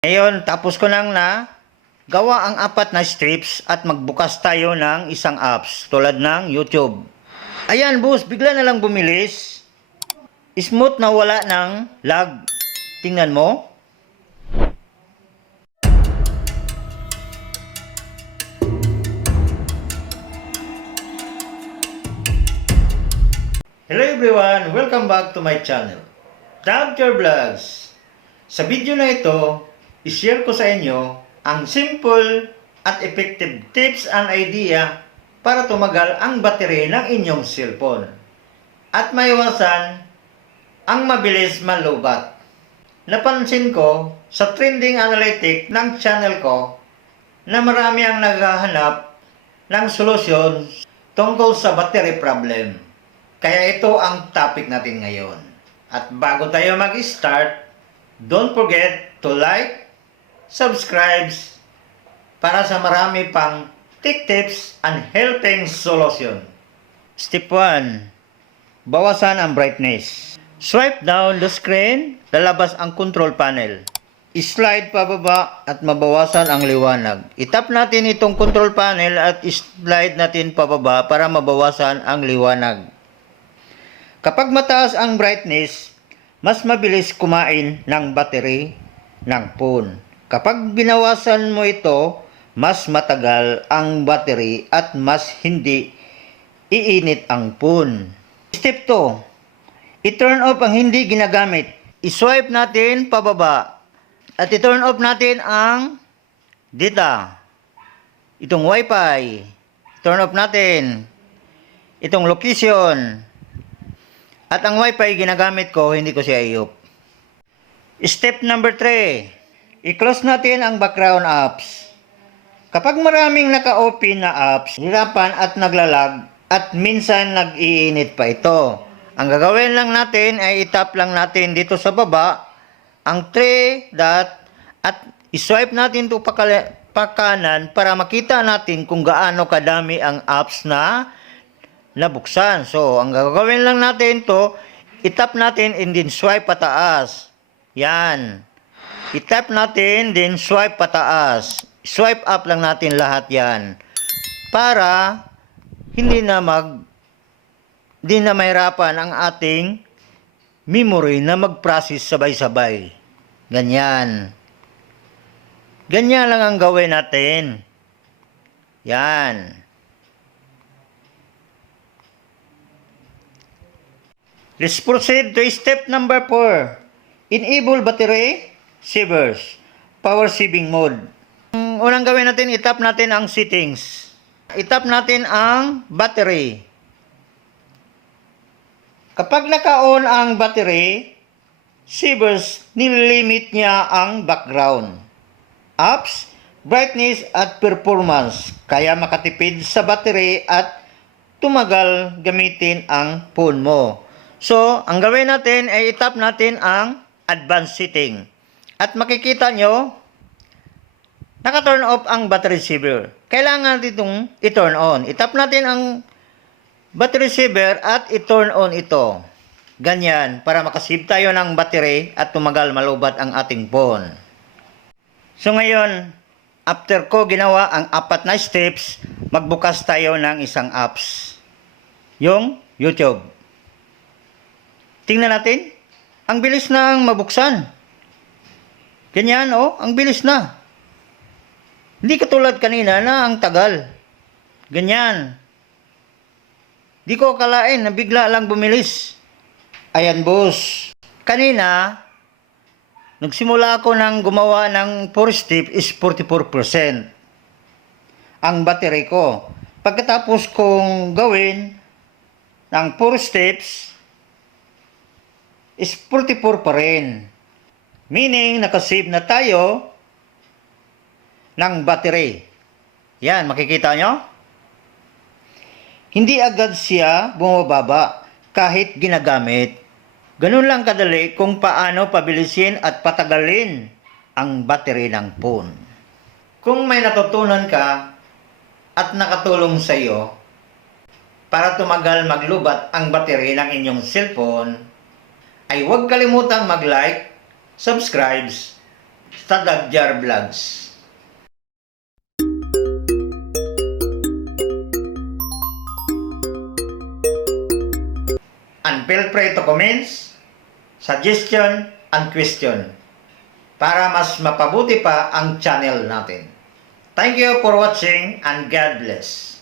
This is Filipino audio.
Ngayon, tapos ko nang gawa ang 4 na strips at magbukas tayo ng isang apps tulad ng YouTube. Ayan, boss, bigla na lang bumilis. Smooth na wala ng lag. Tingnan mo. Hello everyone! Welcome back to my channel, Dr. Vlogs. Sa video na ito, i-share ko sa inyo ang simple at effective tips and idea para tumagal ang battery ng inyong cellphone at maiwasan ang mabilis malubat. Napansin ko sa trending analytic ng channel ko na marami ang naghahanap ng solusyon tungkol sa battery problem. Kaya ito ang topic natin ngayon. At bago tayo mag-start, don't forget to like, subscribe para sa marami pang tech tips and helping solution. Step 1. Bawasan ang brightness. Swipe down the screen, lalabas ang control panel. I-slide pababa at mabawasan ang liwanag. I-tap natin itong control panel at i-slide natin pababa para mabawasan ang liwanag. Kapag mataas ang brightness, mas mabilis kumain ng battery ng phone. Kapag binawasan mo ito, mas matagal ang battery at mas hindi iinit ang phone. Step 2. I-turn off ang hindi ginagamit. I-swipe natin pababa at i-turn off natin ang data. Itong wifi. Turn off natin. Itong location. At ang wifi ginagamit ko, hindi ko siya i-off. Step number 3. I-close natin ang background apps. Kapag maraming naka-open na apps, hirapan at naglalag at minsan nag-iinit pa ito. Ang gagawin lang natin ay i-tap lang natin dito sa baba ang 3 dot at i-swipe natin ito pakanan para makita natin kung gaano kadami ang apps na nabuksan. So, ang gagawin lang natin to, i-tap natin and then swipe pataas. Yan. I-tap natin, then swipe pataas. Swipe up lang natin lahat yan. Para hindi na mahirapan ang ating memory na mag-process sabay-sabay. Ganyan. Ganyan lang ang gawin natin. Yan. Let's proceed to step number 4. Enable battery savers. Power saving mode. Ang unang gawin natin, i-tap natin ang settings. I-tap natin ang battery. Kapag naka-on ang battery savers, nilimit niya ang background, apps, brightness at performance. Kaya makatipid sa battery at tumagal gamitin ang phone mo. So, ang gawin natin ay i-tap natin ang advanced setting. At makikita nyo, naka-turn off ang battery saver. Kailangan itong i-turn on. I-tap natin ang battery saver at i-turn on ito. Ganyan, para makasave tayo ng battery at tumagal malubat ang ating phone. So ngayon, after ko ginawa ang 4 na steps, magbukas tayo ng isang apps. Yung YouTube. Tingnan natin. Ang bilis nang mabuksan. Ganyan, oh. Ang bilis na. Hindi katulad kanina na ang tagal. Ganyan. Di ko akalain na bigla lang bumilis. Ayan, boss. Kanina, nagsimula ako ng gumawa ng 4 step is 44%. Ang battery ko. Pagkatapos kong gawin ng 4 steps, is 44 pa rin. Meaning, nakasave na tayo ng battery. Yan, makikita nyo? Hindi agad siya bumababa kahit ginagamit. Ganun lang kadali kung paano pabilisin at patagalin ang battery ng phone. Kung may natutunan ka at nakatulong sa iyo para tumagal maglubat ang battery ng inyong cellphone, ay huwag kalimutang mag-like, subscribe, sa Dagjar Vlogs. And feel free to comments, suggestion, and question para mas mapabuti pa ang channel natin. Thank you for watching and God bless.